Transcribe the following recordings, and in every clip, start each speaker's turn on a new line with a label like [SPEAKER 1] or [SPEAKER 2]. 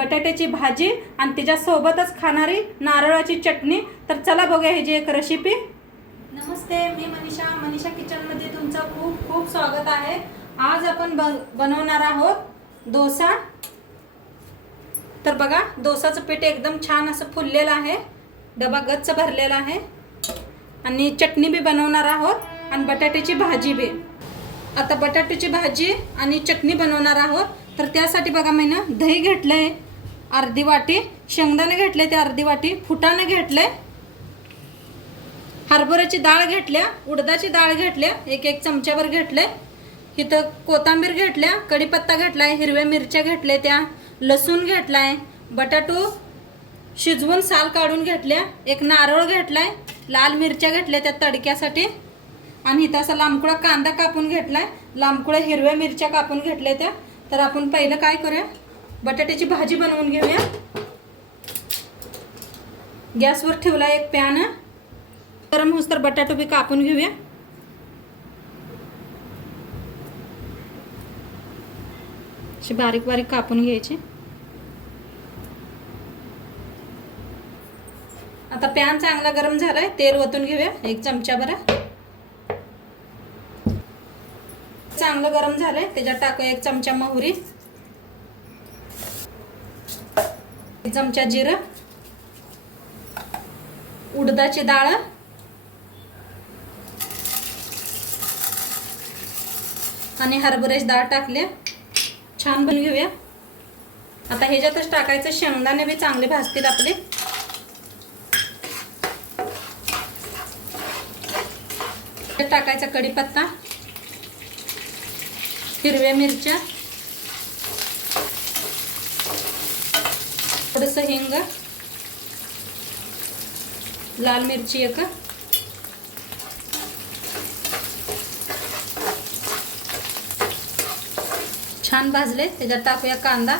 [SPEAKER 1] बटाट्याची भाजी आणि त्याच्यासोबतच खाणारी नारळाची चटणी. तर चला बघूया ह्याची एक रेसिपी नमस्ते मी मनीषा. मनीषा किचनमध्ये तुमचं खूप खूप स्वागत आहे. आज आपण ब बनवणार आहोत डोसा. तर बघा डोसाचं पीठ एकदम छान असं फुललेलं आहे. डबा गच्च भरलेला आहे. आणि चटणी बी बनवणार आहोत आणि बटाट्याची भाजी बी. आता बटाट्याची भाजी आणि चटणी बनवणार आहोत. तर त्यासाठी बघा मी ना दही घेतलं आहे अर्धी वाटी शेंगदाणे घेतले ते अर्धी वाटी फुटाणे घेतले. हरभऱ्याची डाळ घेतल्या उडदाची डाळ घेतल्या एक एक चमच्यावर घेतले. इथं कोथिंबीर घेतल्या कढीपत्ता घेतलाय हिरव्या मिरच्या घेतल्या त्या लसूण घेतलाय बटाटो शिजवून साल काढून घेतल्या एक नारळ घेतलाय लाल मिरच्या घेतल्या त्या तडक्यासाठी. आणि इथं असा लांबकुळा कांदा कापून घेतलाय लांबकुळ्या हिरव्या मिरच्या कापून घेतल्या त्या. तर आपण पहिलं काय करूया? बटाट्याची भाजी बनवून घेऊया. गॅसवर ठेवला एक पॅन. गरम होस तर बटाटो बी कापून घेऊया. असे बारीक बारीक कापून घ्यायचे. आता पॅन चांगला गरम झालाय तेल ओतून घेऊया एक चमचा बरा चांगलं गरम झालंय त्याच्यात टाकूया एक चमचा मोहरी एक चमचा जिरं उडदाची डाळ आणि हरभऱ्याची डाळ टाकल्या छान बनवून घेऊया. आता ह्याच्यातच टाकायचं शेंगदाणे बी चांगले भाजतील आपले. टाकायचा कढीपत्ता हिरव्या मिरच्या थोडस हिंग लाल मिरची एक. छान भाजले त्याच्यात टाकूया कांदा.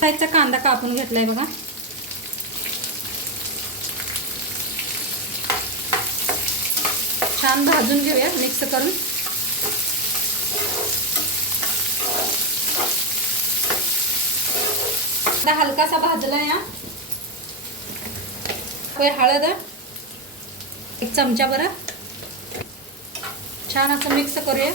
[SPEAKER 1] साईजचा कांदा कापून घेतलाय बघा. छान भाजून घेऊया मिक्स करून. आता हलकासा भाजला या. हळद. एक चमचा बरं. छान असं मिक्स करूया.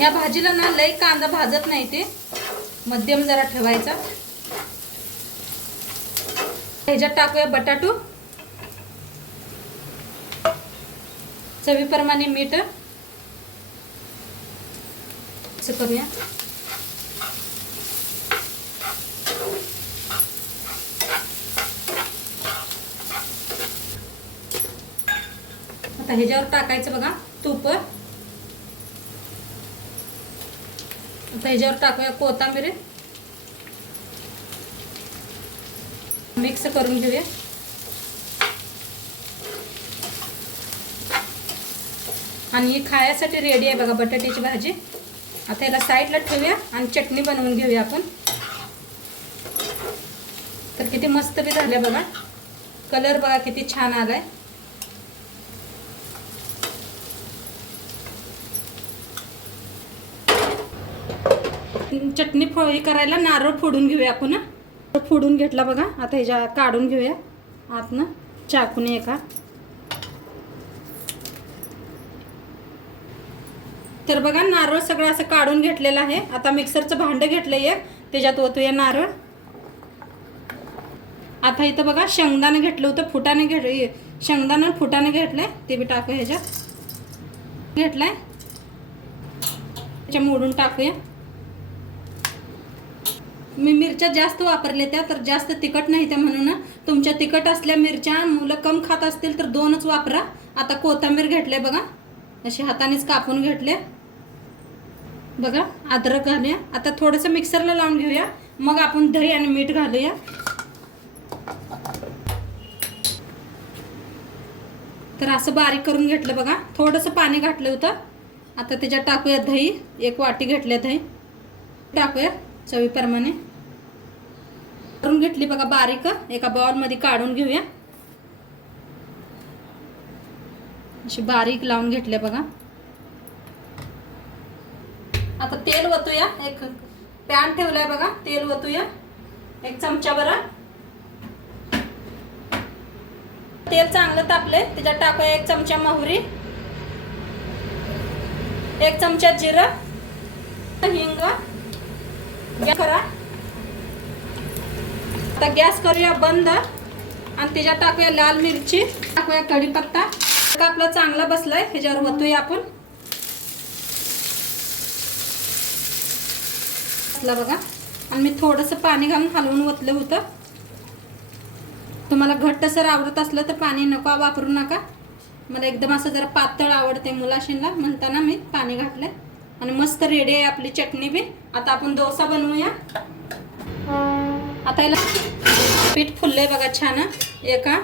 [SPEAKER 1] या भाजीला ना लई कांदा भाजत नाही ते. मध्यम जरा ठेवायचा. ह्याच्यात टाकूया बटाटो. चवीप्रमाणे मीठ. असं करूया. आता ह्याच्यावर टाकायचं बघा तूप आता ह्याच्यावर टाकूया कोथांबीर. मिक्स करून घेऊया. आणि ही रेडी आहे बघा बटाट्याची भाजी. आता याला साईडला ठेवूया आणि चटणी बनवून घेऊया आपण. तर किती मस्त बी झाल्या बघा. कलर बघा किती छान आलाय. चटणी फो हे करायला नारळ फोडून घेऊया आपण फोडून घेतला बघा आता ह्याच्या काढून घेऊया. आतनं चाकूने एका. तर बघा नारळ सगळं असं काढून घेतलेलं आहे. आता मिक्सरचं भांडं घेतलं एक त्याच्यात ओतूया नारळ. आता इथं बघा शेंगदाणं घेतलं होतं फुटाने घेत शेंगदाणं फुटाने घेतलंय. ते बी टाकू ह्याच्यात. घेतलंय. त्याच्या मोडून टाकूया. मी मिरच्या जास्त वापरल्या त्या तर जास्त तिखट नाही त्या म्हणून. तुमच्या तिखट असल्या मिरच्या मुलं कम खात असतील तर दोनच वापरा. आता कोथिंबीर घेतले बघा. अशी हातानेच कापून घेतले बघा अद्रक घालूया. आता थोडंसं मिक्सरला लावून घेऊया. मग आपण दही आणि मीठ घालूया. तर असं बारीक करून घेतलं बघा. थोडंसं पाणी घातलं होतं. आता त्याच्यात टाकूया दही. एक वाटी घेतल्या दही. टाकूया. चवीप्रमाणे करून घेतली बघा बारीक एका बॉलमध्ये काढून घेऊया. अशी बारीक लावून घेतल्या बघा. आता तेल ओतूया एक पॅन ठेवलाय बघा तेल ओतूया एक चमचा बरं. तेल चांगलं तापले त्याच्यात टाकूया एक चमचा मोहरी. एक चमचा जिरं हिंग गॅस करा. आता गॅस करूया बंद. आणि त्याच्यात टाकूया लाल मिरची टाकूया कढीपत्ता. आता आपला चांगला बसलाय ह्याच्यावर वतूया आपण. बघा. आणि मी थोडंसं पाणी घालून हलवून ओतलं होतं. तुम्हाला घट्ट सर आवडत असलं तर पाणी नको वापरू नका. मला एकदम असं जरा पातळ आवडते मुलाशींना म्हणताना मी पाणी घातलं आणि मस्त रेडी आहे आपली चटणी बी. आता आपण डोसा बनवूया. आता याला पीठ फुललंय बघा छान. एका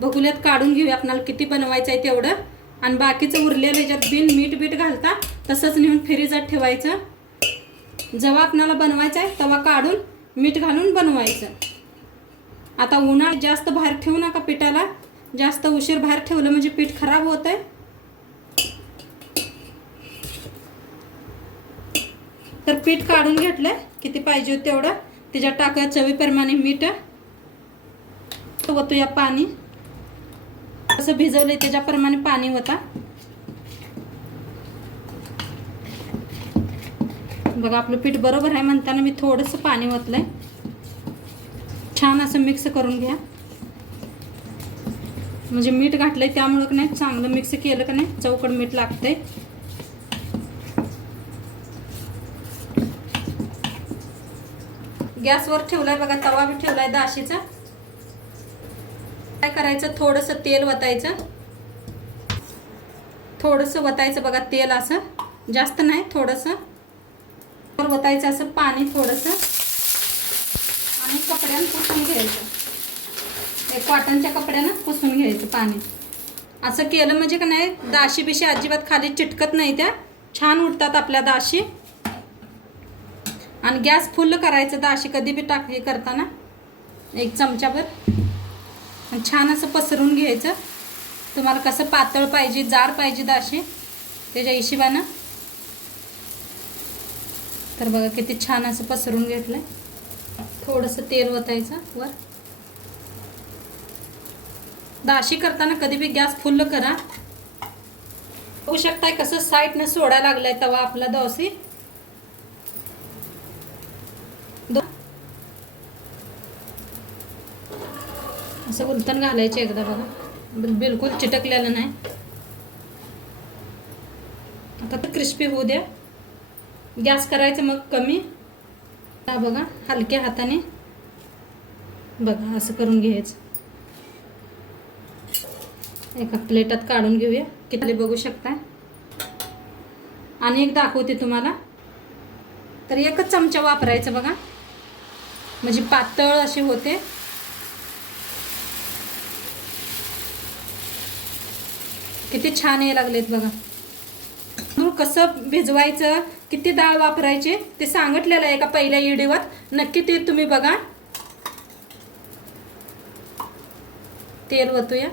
[SPEAKER 1] बघुल्यात काढून घेऊया आपणाला किती बनवायचं आहे तेवढं. आणि बाकीचं उरलेलं ह्याच्यात बिन मीठ बीठ घालता तसंच नेऊन फ्रीजात ठेवायचं. जेव्हा आपणाला बनवायचं आहे तेव्हा काढून मीठ घालून बनवायचं. आता उन्हाळ्यात जास्त बाहेर ठेवू नका पिठाला. जास्त उशीर बाहेर ठेवलं म्हणजे पीठ खराब होत आहे तर पीठ काढून घेतलंय. किती पाहिजे होतं तेवढं. त्याच्यात टाकूया चवीप्रमाणे मीठ. वतूया पाणी. असं भिजवलंय त्याच्याप्रमाणे पाणी होता. बघा आपलं पीठ बरोबर आहे म्हणताना मी थोडंसं पाणी ओतलंय. छान असं मिक्स करून घ्या. म्हणजे मीठ घातलंय त्यामुळं का नाही चांगलं मिक्स केलं का नाही चौकड मीठ लागतंय. गॅसवर ठेवलाय बघा तवा बी ठेवलाय दाशीचा. काय करायचं? थोडंसं तेल वतायचं. थोडंसं वतायचं बघा तेल असं. जास्त नाही थोडंसं. वर वतायचं असं पाणी थोडंसं. आणि कपड्यानं पुसून घ्यायचं. एक कॉटनच्या कपड्यानं पुसून घ्यायचं पाणी. असं केलं म्हणजे का नाही दाशी बिशी अजिबात खाली चिटकत नाही त्या. छान उठतात आपल्या दाशी. आणि गॅस फुल करायचं दाशी कधी बी टाक हे करताना एक चमचाभर. आणि छान असं पसरून घ्यायचं. तुम्हाला कसं पातळ पाहिजे जाड पाहिजे दाशी त्याच्या हिशोबानं. तर बघा किती छान असं पसरून घेतलंय. थोडंसं तेल वतायचं वर. दाशी करताना कधी बी गॅस फुल्ल करा. होऊ शकताय कसं साईडनं सोडायला लागलाय तवा आपला दोसी असं उलटण घालायचे एकदा बघा. बिलकुल चिटकलेलं नाही. आता तर क्रिस्पी होऊ द्या. गॅस करायचं मग कमी. आता बघा हलक्या हाताने बघा असं करून घ्यायचं. एका प्लेटात काढून घेऊया. किती बघू शकताय? आणि एक दाखवते तुम्हाला. तर एकच चमचा वापरायचा बघा. म्हणजे पातळ असे होते. किती छान हे लागलेत बघा. तांदूळ कसं भिजवायचं किती डाळ वापरायची ते सांगितलेलं आहे का पहिल्या व्हिडिओवर नक्की ते तुम्ही बघा. तेल वतूया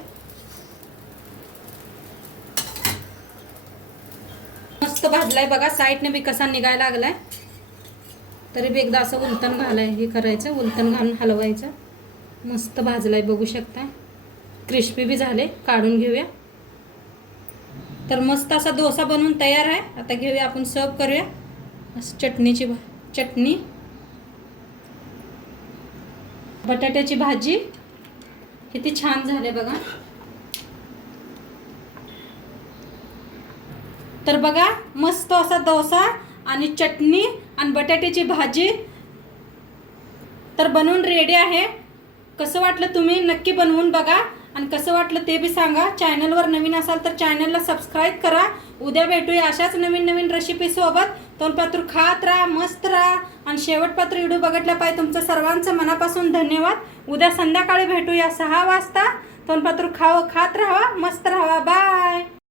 [SPEAKER 1] मस्त भाजलाय बघा साईडने बी कसा निघायला लागलाय. तरी बी एकदा असं उलतण घालाय हे करायचं उलतण घालून हलवायचं. मस्त भाजलाय बघू शकता. क्रिस्पी बी झाले काढून घेऊया. तर मस्त असा डोसा बनवून तयार आहे. आता घेऊया आपण सर्व करूया. असं चटणीची भा चटणी. बटाट्याची भाजी. किती छान झाले बघा. तर बघा मस्त असा डोसा आणि चटणी आणि बटाट्याची भाजी. तर बनवून रेडी आहे. कसं वाटलं तुम्ही? नक्की बनवून बघा. आणि कसं वाटलं ते बी सांगा. चॅनलवर नवीन असाल तर चॅनलला सबस्क्राईब करा. उद्या भेटूया अशाच नवीन नवीन रेसिपीसोबत तोलपात्र खात राहा मस्त राहा. आणि शेवटपात्र व्हिडिओ बघितला पाहिजे तुमचं सर्वांचं मनापासून धन्यवाद. उद्या संध्याकाळी भेटूया सहा वाजता. तोलपात्र खाव खात राहावा मस्त राहावा. बाय